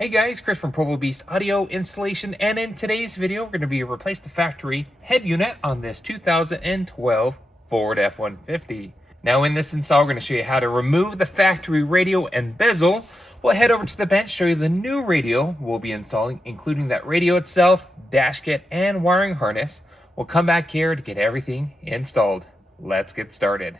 Hey guys, Chris from Provo Beast Audio Installation, and in today's video we're going to be replace the factory head unit on this 2012 Ford F150. Now in this install we're going to show you how to remove the factory radio and bezel. We'll head over to the bench, show you the new radio we'll be installing, including that radio itself, dash kit, and wiring harness. We'll come back here to get everything installed. Let's get started.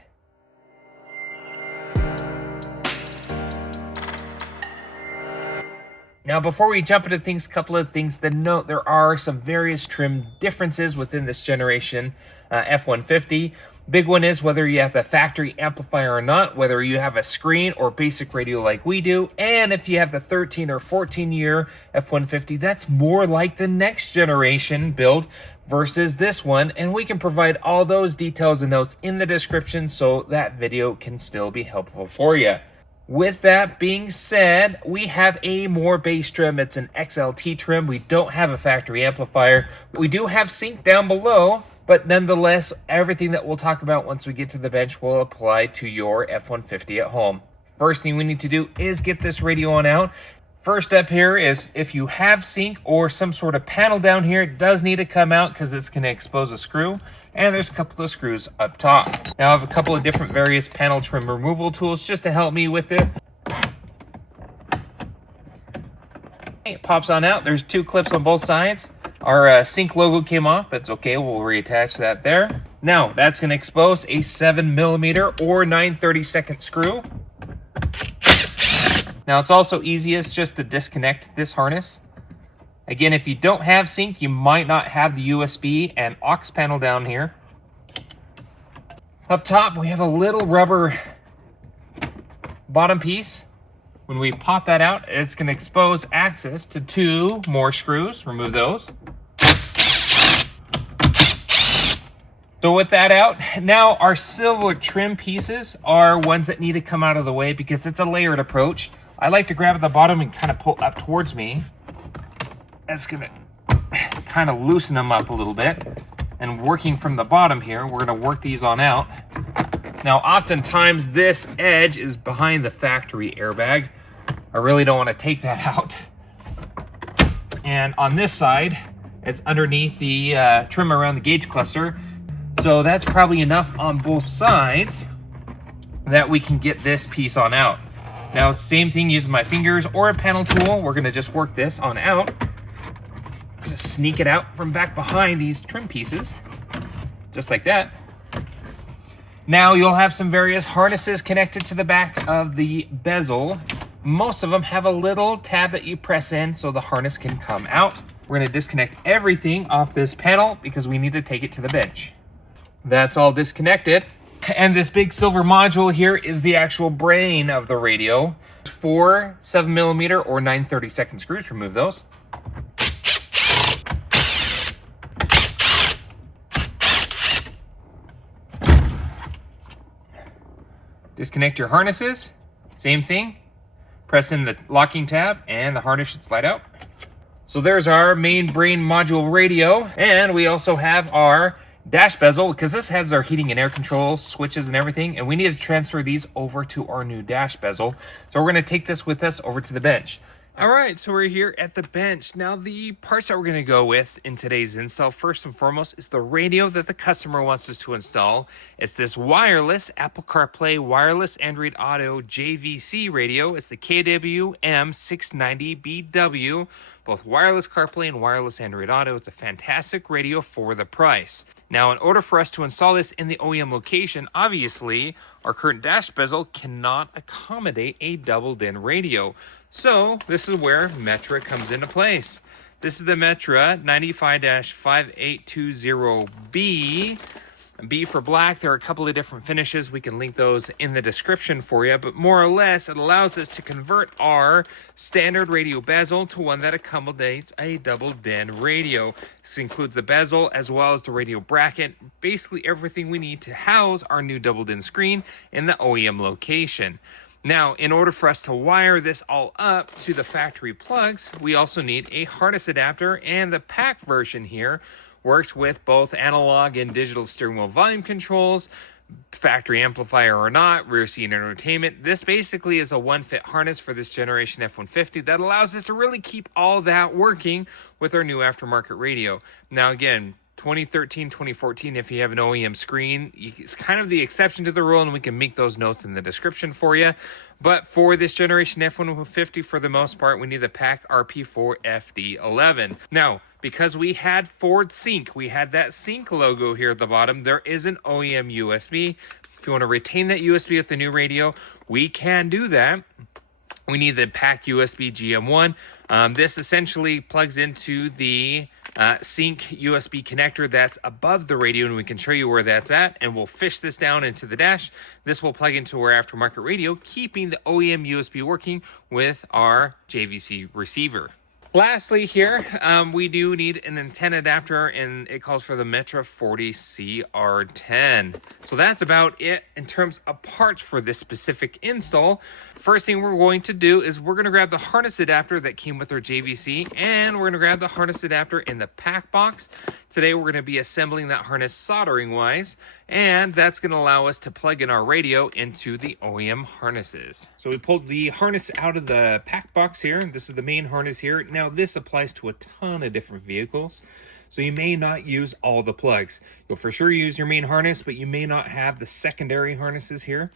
Now, before we jump into things, a couple of things to note. There are some various trim differences within this generation F-150. Big one is whether you have the factory amplifier or not, whether you have a screen or basic radio like we do, and if you have the 13 or 14 year F-150, that's more like the next generation build versus this one, and we can provide all those details and notes in the description so that video can still be helpful for you. With that being said, we have a more bass trim. It's an XLT trim. We don't have a factory amplifier. We do have sync down below, but nonetheless, everything that we'll talk about once we get to the bench will apply to your F-150 at home. First thing we need to do is get this radio on out. First step here is if you have sync or some sort of panel down here, it does need to come out because it's going to expose a screw. And there's a couple of screws up top. Now I have a couple of different various panel trim removal tools just to help me with it. It pops on out. There's two clips on both sides. Our sync logo came off. It's okay. We'll reattach that there. Now that's going to expose a 7mm or 9/32 screw. Now it's also easiest just to disconnect this harness. Again, if you don't have sync, you might not have the USB and aux panel down here. Up top, we have a little rubber bottom piece. When we pop that out, it's going to expose access to two more screws. Remove those. So with that out, now our silver trim pieces are ones that need to come out of the way because it's a layered approach. I like to grab at the bottom and kind of pull up towards me. That's going to kind of loosen them up a little bit. And working from the bottom here, we're going to work these on out. Now, oftentimes this edge is behind the factory airbag. I really don't want to take that out. And on this side, it's underneath the trim around the gauge cluster. So that's probably enough on both sides that we can get this piece on out. Now, same thing using my fingers or a panel tool. We're going to just work this on out. Just sneak it out from back behind these trim pieces, just like that. Now you'll have some various harnesses connected to the back of the bezel. Most of them have a little tab that you press in so the harness can come out. We're going to disconnect everything off this panel because we need to take it to the bench. That's all disconnected. And this big silver module here is the actual brain of the radio. 4 7mm or 9/32 screws. Remove those. Disconnect your harnesses. Same thing. Press in the locking tab and the harness should slide out. So there's our main brain module radio. And we also have our dash bezel because this has our heating and air control switches and everything. And we need to transfer these over to our new dash bezel. So we're going to take this with us over to the bench. All right, so we're here at the bench. Now, the parts that we're going to go with in today's install, first and foremost, is the radio that the customer wants us to install. It's this wireless Apple CarPlay wireless Android Auto JVC radio. It's the KWM690BW, both wireless CarPlay and wireless Android Auto. It's a fantastic radio for the price. Now, in order for us to install this in the OEM location, obviously, our current dash bezel cannot accommodate a double-DIN radio. So, this is where Metra comes into place. This is the Metra 95-5820B. B for black. There are a couple of different finishes. We can link those in the description for you. But more or less, it allows us to convert our standard radio bezel to one that accommodates a double-DIN radio. This includes the bezel as well as the radio bracket. Basically everything we need to house our new double-DIN screen in the OEM location. Now, in order for us to wire this all up to the factory plugs, we also need a harness adapter, and the pack version here works with both analog and digital steering wheel volume controls, factory amplifier or not, rear seat entertainment. This basically is a one-fit harness for this generation F-150 that allows us to really keep all that working with our new aftermarket radio. Now again, 2013, 2014, if you have an OEM screen, it's kind of the exception to the rule, and we can make those notes in the description for you. But for this generation F-150, for the most part, we need the PAC RP4FD11. Now, because we had Ford Sync, we had that Sync logo here at the bottom, there is an OEM USB. If you want to retain that USB with the new radio, we can do that. We need the PAC USB GM1. This essentially plugs into the Sync USB connector that's above the radio, and we can show you where that's at, and we'll fish this down into the dash. This will plug into our aftermarket radio, keeping the OEM USB working with our JVC receiver. Lastly here, we do need an antenna adapter, and it calls for the Metra 40 CR10. So that's about it in terms of parts for this specific install. First thing we're going to do is we're going to grab the harness adapter that came with our JVC, and we're going to grab the harness adapter in the pack box. Today we're going to be assembling that harness soldering wise, and that's going to allow us to plug in our radio into the OEM harnesses. So we pulled the harness out of the pack box here. This is the main harness here. Now this applies to a ton of different vehicles, so you may not use all the plugs. You'll for sure use your main harness, but you may not have the secondary harnesses here.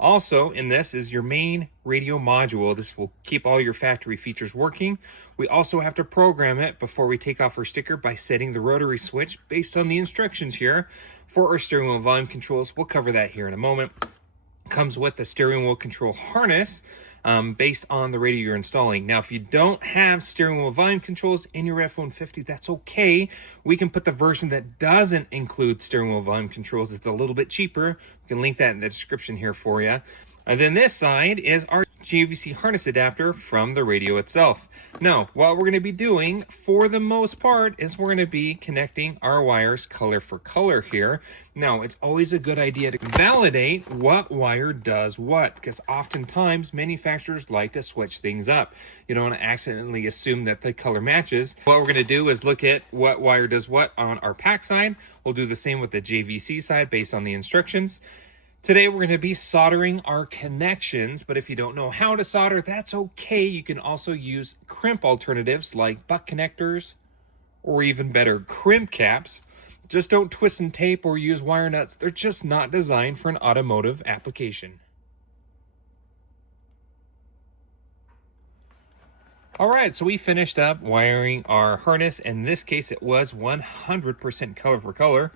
Also in this is your main radio module. This will keep all your factory features working. We also have to program it before we take off our sticker by setting the rotary switch based on the instructions here for our steering wheel volume controls. We'll cover that here in a moment. Comes with the steering wheel control harness based on the radio you're installing. Now, if you don't have steering wheel volume controls in your F-150, that's okay. We can put the version that doesn't include steering wheel volume controls. It's a little bit cheaper. We can link that in the description here for you. And then this side is our JVC harness adapter from the radio itself. Now, what we're going to be doing for the most part is we're going to be connecting our wires color for color here. Now, it's always a good idea to validate what wire does what, because oftentimes manufacturers like to switch things up. You don't want to accidentally assume that the color matches. What we're going to do is look at what wire does what on our pack side. We'll do the same with the JVC side based on the instructions. Today we're going to be soldering our connections, but if you don't know how to solder, that's okay. You can also use crimp alternatives like butt connectors, or even better, crimp caps. Just don't twist and tape or use wire nuts. They're just not designed for an automotive application. All right, so we finished up wiring our harness. In this case, it was 100% color for color.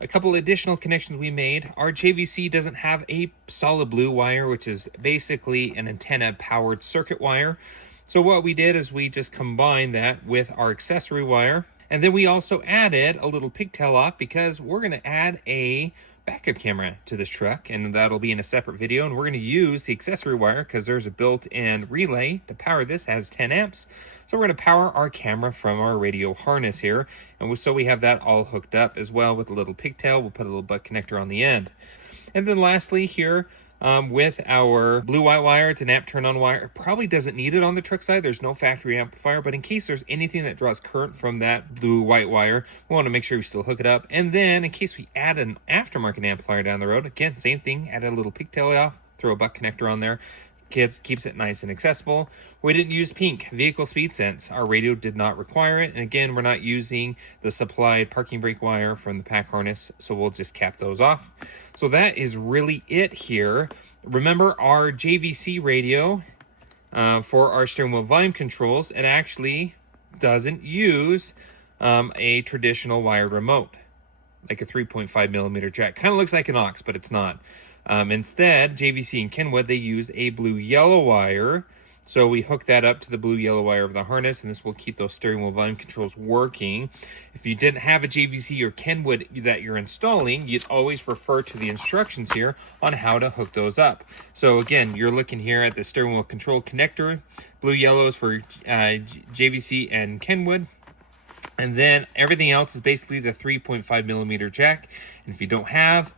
A couple additional connections we made. Our JVC doesn't have a solid blue wire, which is basically an antenna powered circuit wire. So what we did is we just combined that with our accessory wire. And then we also added a little pigtail off because we're going to add a backup camera to this truck, and that'll be in a separate video. And we're going to use the accessory wire because there's a built-in relay to power this. It has 10 amps. So we're going to power our camera from our radio harness here. And so we have that all hooked up as well with a little pigtail. We'll put a little butt connector on the end. And then lastly here, with our blue white wire, it's an amp turn on wire. It probably doesn't need it on the truck side. There's no factory amplifier, but in case there's anything that draws current from that blue white wire, we want to make sure we still hook it up. And then in case we add an aftermarket amplifier down the road, again, same thing, add a little pigtail off, throw a butt connector on there. Keeps it nice and accessible. We didn't use pink vehicle speed sense. Our radio did not require it. And again, we're not using the supplied parking brake wire from the pack harness, so we'll just cap those off. So that is really it here. Remember our JVC radio for our steering wheel volume controls, it actually doesn't use a traditional wired remote, like a 3.5 millimeter jack. Kind of looks like an aux, but it's not. Instead, JVC and Kenwood, they use a blue-yellow wire. So we hook that up to the blue-yellow wire of the harness, and this will keep those steering wheel volume controls working. If you didn't have a JVC or Kenwood that you're installing, you'd always refer to the instructions here on how to hook those up. So again, you're looking here at the steering wheel control connector. Blue-yellow is for JVC and Kenwood. And then everything else is basically the 3.5 millimeter jack. And if you don't have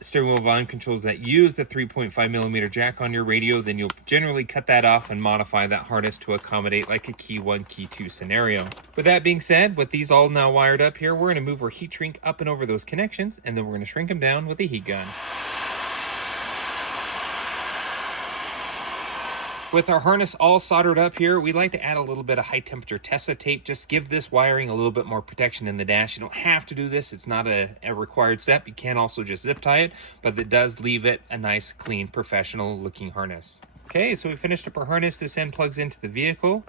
steering wheel volume controls that use the 3.5mm jack on your radio, then you'll generally cut that off and modify that harness to accommodate like a key 1, key 2 scenario. With that being said, with these all now wired up here, we're going to move our heat shrink up and over those connections, and then we're going to shrink them down with a heat gun. With our harness all soldered up here, we like to add a little bit of high temperature Tesla tape. Just give this wiring a little bit more protection in the dash. You don't have to do this. It's not a required step. You can also just zip tie it, but it does leave it a nice, clean, professional looking harness. Okay, so we finished up our harness. This end plugs into the vehicle.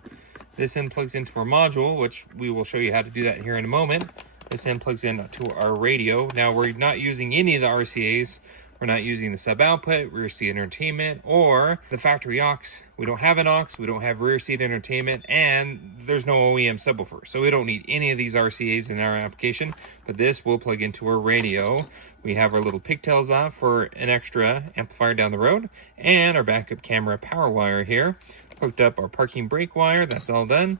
This end plugs into our module, which we will show you how to do that here in a moment. This end plugs into our radio. Now, we're not using any of the RCAs. We're not using the sub output, rear seat entertainment, or the factory aux. We don't have an aux, we don't have rear seat entertainment, and there's no OEM subwoofer. So we don't need any of these RCAs in our application, but this will plug into our radio. We have our little pigtails off for an extra amplifier down the road, and our backup camera power wire here. Hooked up our parking brake wire, that's all done.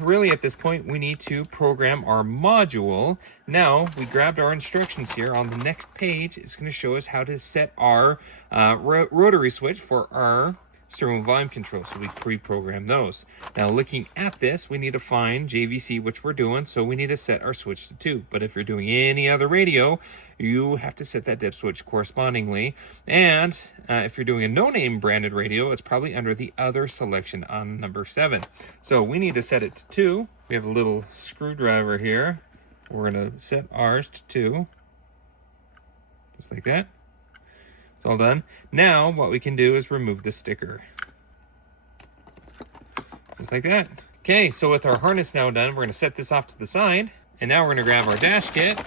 Really, at this point, we need to program our module. Now, we grabbed our instructions here. On the next page, it's going to show us how to set our rotary switch for our steering wheel volume control. So we pre-program those. Now, looking at this, we need to find JVC, which we're doing. So we need to set our switch to 2. But if you're doing any other radio, you have to set that dip switch correspondingly. And if you're doing a no-name branded radio, it's probably under the other selection on number 7. So we need to set it to 2. We have a little screwdriver here. We're going to set ours to 2. Just like that. It's all done. Now, what we can do is remove the sticker. Just like that. Okay, so with our harness now done, we're going to set this off to the side. And now we're going to grab our dash kit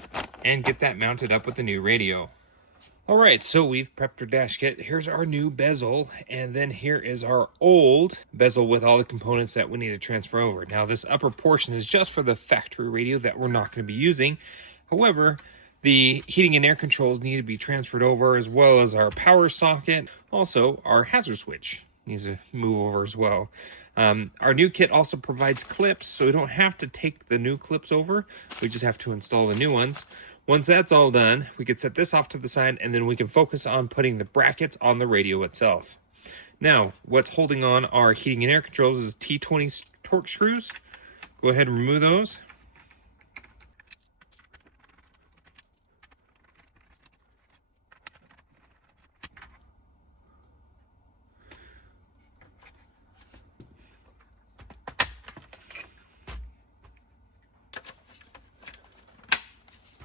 and get that mounted up with the new radio. All right, so we've prepped our dash kit. Here's our new bezel, and then here is our old bezel with all the components that we need to transfer over. Now, this upper portion is just for the factory radio that we're not going to be using. However, the heating and air controls need to be transferred over, as well as our power socket. Also, our hazard switch needs to move over as well. Our new kit also provides clips, so we don't have to take the new clips over. We just have to install the new ones. Once that's all done, we can set this off to the side, and then we can focus on putting the brackets on the radio itself. Now, what's holding on our heating and air controls is T20 torque screws. Go ahead and remove those.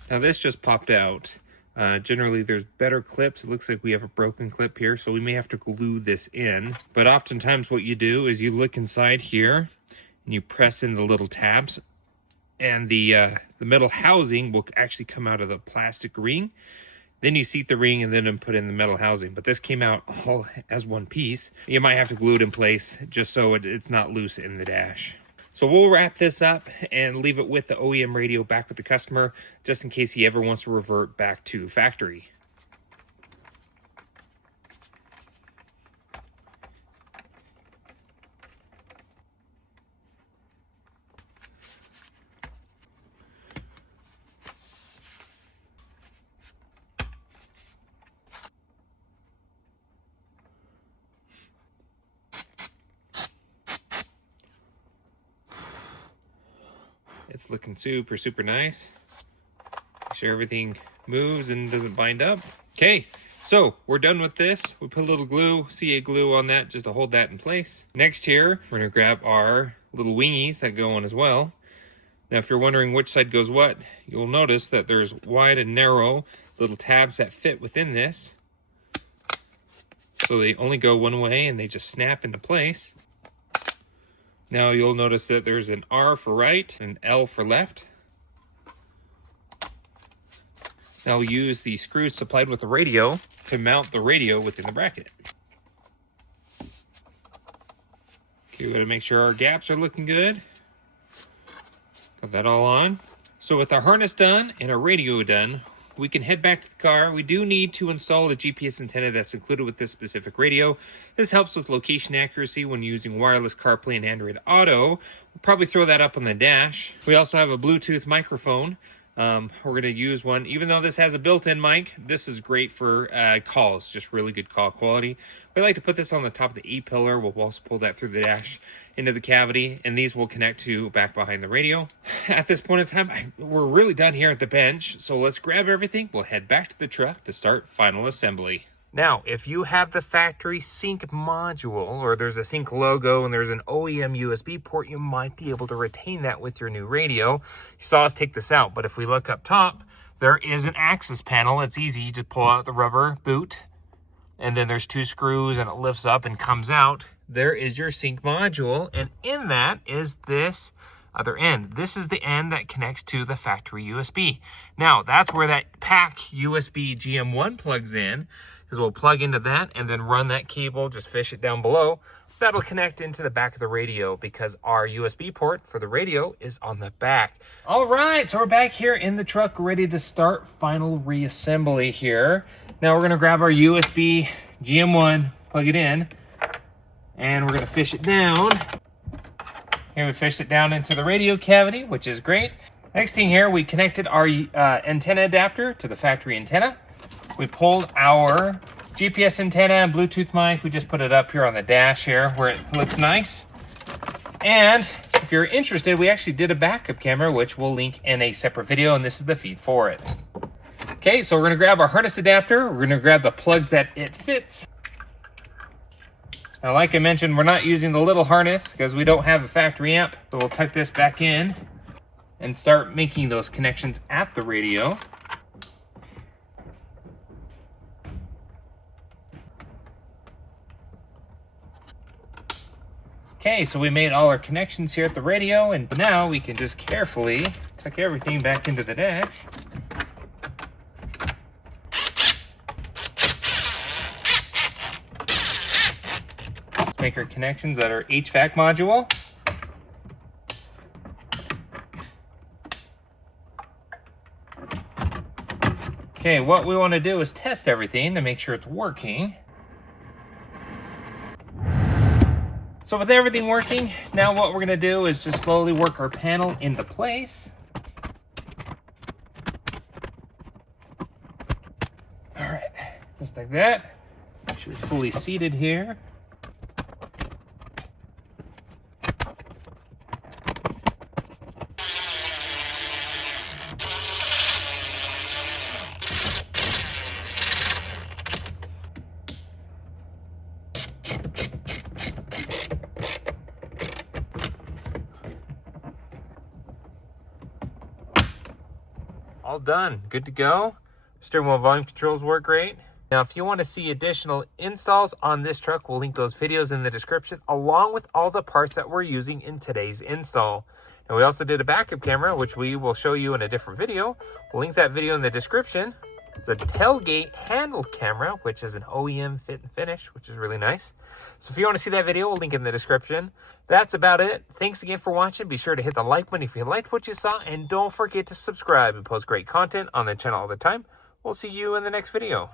Now this just popped out. Generally there's better clips. It looks like we have a broken clip here, so we may have to glue this in. But oftentimes what you do is you look inside here and you press in the little tabs, and the metal housing will actually come out of the plastic ring. Then you seat the ring and then put in the metal housing. But this came out all as one piece. You might have to glue it in place just so it's not loose in the dash. So we'll wrap this up and leave it with the OEM radio back with the customer, just in case he ever wants to revert back to factory. It's looking super, super nice. Make sure everything moves and doesn't bind up. Okay, so we're done with this. We put a little glue, CA glue on that just to hold that in place. Next here, we're gonna grab our little wingies that go on as well. Now, if you're wondering which side goes what, you'll notice that there's wide and narrow little tabs that fit within this. So they only go one way and they just snap into place. Now you'll notice that there's an R for right and an L for left. Now we'll use the screws supplied with the radio to mount the radio within the bracket. Okay, we gotta make sure our gaps are looking good. Got that all on. So with our harness done and our radio done, we can head back to the car. We do need to install the GPS antenna that's included with this specific radio. This helps with location accuracy when using wireless CarPlay and Android Auto. We'll probably throw that up on the dash. We also have a Bluetooth microphone We're going to use one, even though this has a built-in mic, this is great for calls, just really good call quality. We like to put this on the top of the E-pillar. We'll also pull that through the dash into the cavity, and these will connect to back behind the radio. At this point in time, we're really done here at the bench, so let's grab everything. We'll head back to the truck to start final assembly. Now, if you have the factory sync module, or there's a sync logo and there's an OEM USB port, you might be able to retain that with your new radio. You saw us take this out, but if we look up top, there is an access panel. It's easy. You just pull out the rubber boot, and then there's 2 screws, and it lifts up and comes out. There is your sync module, and in that is this other end. This is the end that connects to the factory USB. Now, that's where that pack USB GM1 plugs in, because we'll plug into that and then run that cable, just fish it down below. That'll connect into the back of the radio because our USB port for the radio is on the back. All right, so we're back here in the truck ready to start final reassembly here. Now we're gonna grab our USB GM1, plug it in, and we're gonna fish it down. Here we fished it down into the radio cavity, which is great. Next thing here, we connected our antenna adapter to the factory antenna. We pulled our GPS antenna and Bluetooth mic. We just put it up here on the dash here where it looks nice. And if you're interested, we actually did a backup camera, which we'll link in a separate video, and this is the feed for it. Okay, so we're gonna grab our harness adapter. We're gonna grab the plugs that it fits. Now, like I mentioned, we're not using the little harness because we don't have a factory amp. So we'll tuck this back in and start making those connections at the radio. Okay, so we made all our connections here at the radio, and now we can just carefully tuck everything back into the dash. Let's make our connections at our HVAC module. Okay, what we want to do is test everything to make sure it's working. So with everything working, now what we're gonna do is just slowly work our panel into place. All right, just like that. Make sure it's fully seated here. All done, good to go. Steering wheel volume controls work great. Now, if you want to see additional installs on this truck, we'll link those videos in the description, along with all the parts that we're using in today's install. And we also did a backup camera, which we will show you in a different video. We'll link that video in the description. It's a tailgate handle camera, which is an OEM fit and finish, which is really nice. So if you want to see that video, we'll link it in the description. That's about it. Thanks again for watching. Be sure to hit the like button if you liked what you saw, and don't forget to subscribe and post great content on the channel all the time. We'll see you in the next video.